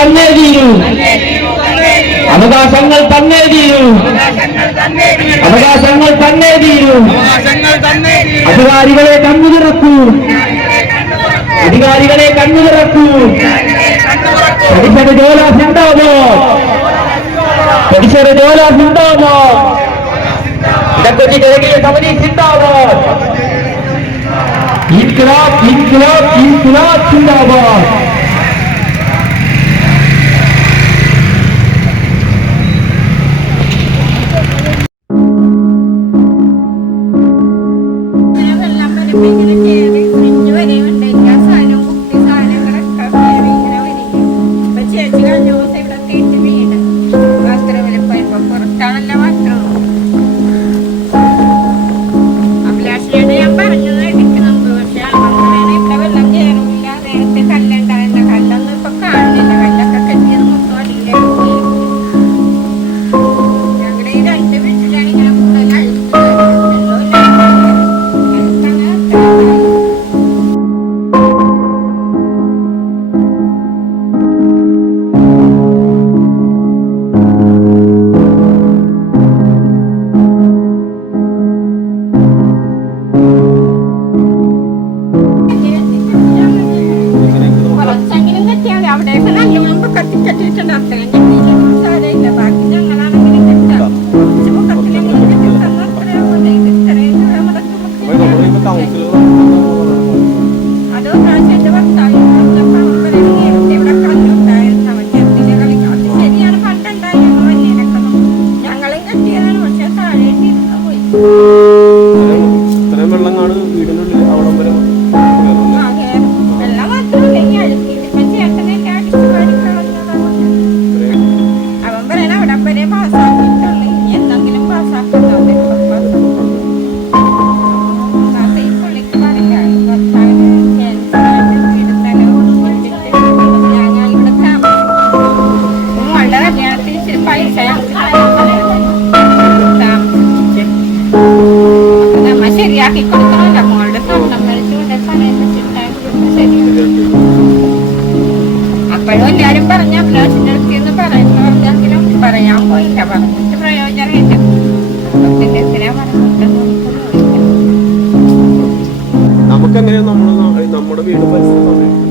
തന്നേ തീരൂ, അവകാശങ്ങൾ തന്നേ തീരൂ, അവകാശങ്ങൾ തന്നേ തീരൂ. അധികാരികളെ കണ്ണു തുറക്കൂ, അധികാരികളെ കണ്ണു തുറക്കൂ. പഠിച്ചത് ജോല സിന്ദാബാദ്, പഠിച്ചത് ജോല സിന്ദാബാദ്, ഇടക്കൊച്ചി ജനകീയ സമിതി സിന്ദാബാദ്. ഇൻക്ലാബ് ഇൻക്ലാബ് ഇൻക്ലാബ് സിന്ദാബാദ്. അപ്പോഴും എല്ലാരും പറഞ്ഞ അഭിലാഷിന്റെ അടുത്ത് പറഞ്ഞെങ്കിലും പറയാൻ പോയില്ല, പറഞ്ഞിട്ട് പ്രയോജനമില്ല. നമുക്കെങ്ങനെയാ നമ്മുടെ വീട് പരിസരം